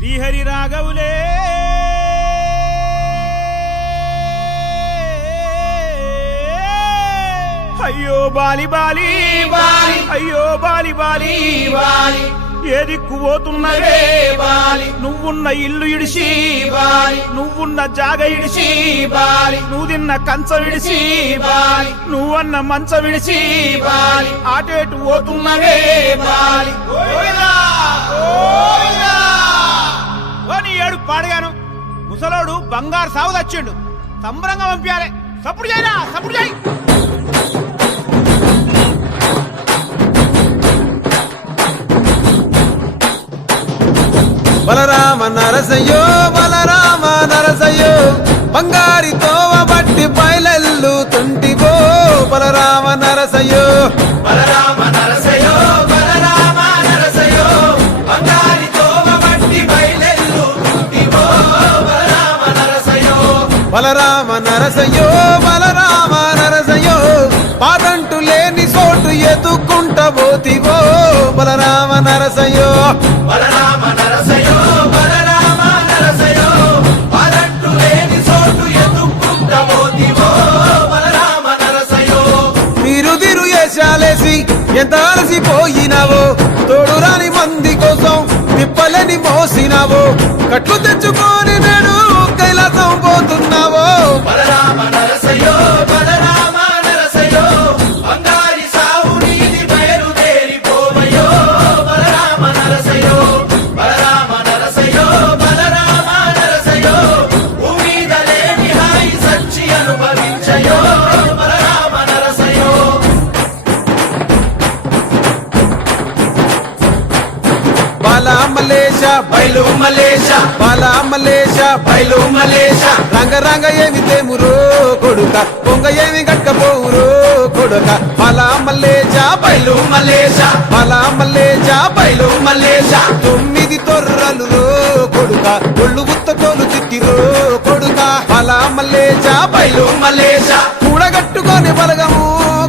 శ్రీహరి రాఘవులే అయ్యో Bali Bali Bali అయ్యో Bali Bali Bali ఏ దిక్కు పోతున్నవే బాలి నువ్వున్న ఇల్లు ఇడిసి బాలి నువ్వున్న జాగ ఇడిసి బాలి నువ్వు తిన్న కంచం ఇడిసి బాలి నువ్వన్న మంచం ఇడిసి బాలి ఆటేటు పోతున్నవే బాలి ఏడు పాడగాను ముసలోడు బంగారు సాగు తెచ్చిండు సంబరంగా పంపించాలి సప్పుడు చేయరా సప్పుడు చేయి బలరామ నరసయ్యో బలరామ నరసయ్యో బంగారి తోవ బట్టి బయలెల్లు తుంటివో బలరామ నరసయ్యో బలరామ నరసయ్యో బలరామ నరసయ్యో బంగారి తోవ బట్టి బయలెల్లు తుంటివో బలరామ నరసయ్యో బలరామ నరసయ్యో బలరామ నరసయ్యో పాదంటు లేని చోటు ఎదుకుంట పోతివో బలరామ నరసయ్యో బలరామ నరసయ్యో బలరామ నరసయ్యో పాదంటు లేని చోటు ఎదుకుంట పోతివో బలరామ నరసయ్యో మీరు దిరు వేషాలేసి ఎంత అలసిపోయినావో తోడు రాని మంది కోసం తిప్పలని మోసినావో కట్లు తెచ్చుకొని నేడు కైలాసం పోతున్నావో బలరామ నరసయ్యో బలరామ నరసయ్యో బంగారి సావు నీది బయలుదేరిపోవయో బలరామ నరసయ్యో బలరామ నరసయ్యో బలరామ నరసయ్యో భూమిద లేని హాయి సచ్చి అనుభవించయో బలరామ నరసయ్యో బాలా మలేష బయలు మలేష బాలా మలేష బయలు మలేష రంగ రంగ ఏమి తేమురో కొడుక పొంగ ఏమి గట్టపోవురో కొడుక బాలా మలేష బయలు మలేష బాలా మలేష బయలు మలేష 9 తొర్రలు రో కొడుక ఒళ్ళు గుత్తతోలు తిట్టిరో కొడుక బాలా మలేష బయలు మలేష కూడగట్టుకొని బలగము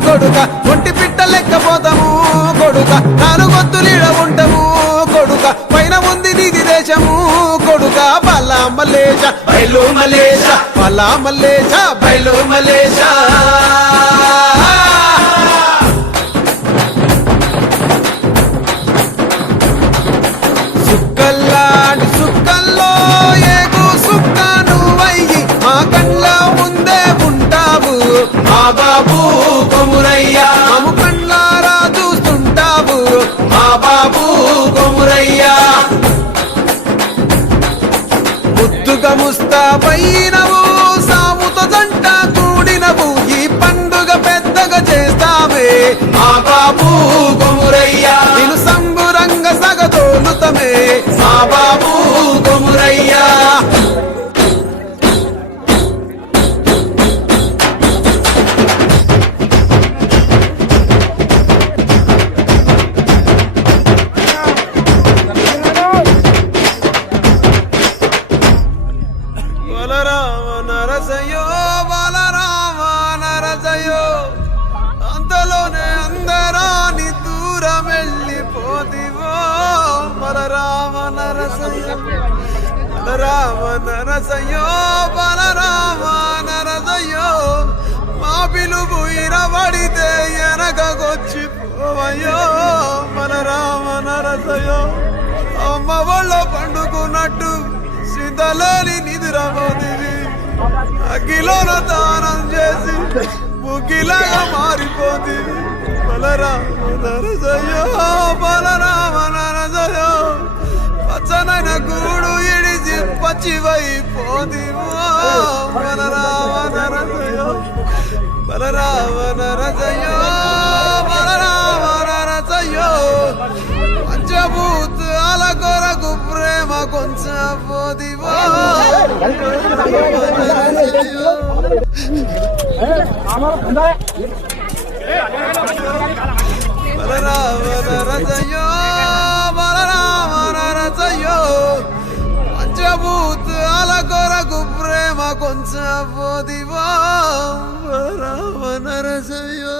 కొడుక ఒంటి పిట్ట లెక్కపోతాము కొడుక నాలుగొత్తులీడ ఉంటాము కొడుక పైన ఉంది నీది దేశము కొడుక బాలా మలేష బయలు మలేష బాలా మలేష బయలు మలేష సుక్కల్లాంటి సుక్కల్లో ఏగు సుక్క నువ్వయ్యి మా కళ్ళ ముందే ఉంటావు మా బాబు కొమురయ్య మాము కళ్ళారా చూస్తుంటావు మా బాబు కొమురయ్య ముద్దుగా ముస్తాబైనవు సాముతో జంట కూడినవు ఈ పండుగ పెద్దగా చేస్తావే మా బాబు కొమురయ్య నేను సంబురంగ సగదోలుతమే మా బాబు కొమురయ్య బలరామ నరసయ్యో బలరామ నరసయ్యో అంతలోనే అందరాని దూరం వెళ్ళిపోతివో బలరామ నరసయ్యో బలరామ నరసయ్యో బలరామ నరసయ్యో మా పిలుపు ఇరబడితే వెనకొచ్చిపోవయ్యో బలరామ నరసయ్యో అమ్మ వాళ్ళ పండుకున్నట్టు శ్రీతలేని నిద్రపోతివి అగ్గిలోన దానం చేసి ముగ్గిలాగా మారిపోతివి బలరామ నరసయ్యో బలరామ నరసయ్యో పచ్చనైన గూడు ఇడిసి పచ్చివైపోతివో బలరామ నరసయ్యో బలరామ నరసయ్యో బలరామ నరసయ్యో పంచభూతాల కొరకు ప్రేమ కొంచెం పోదివో బలరామ నరసయ్యో బలరామ నరసయ్యో పంచభూతాల కొరకు ప్రేమ కొంచెం పోదివో బలరామ నరసయ్యో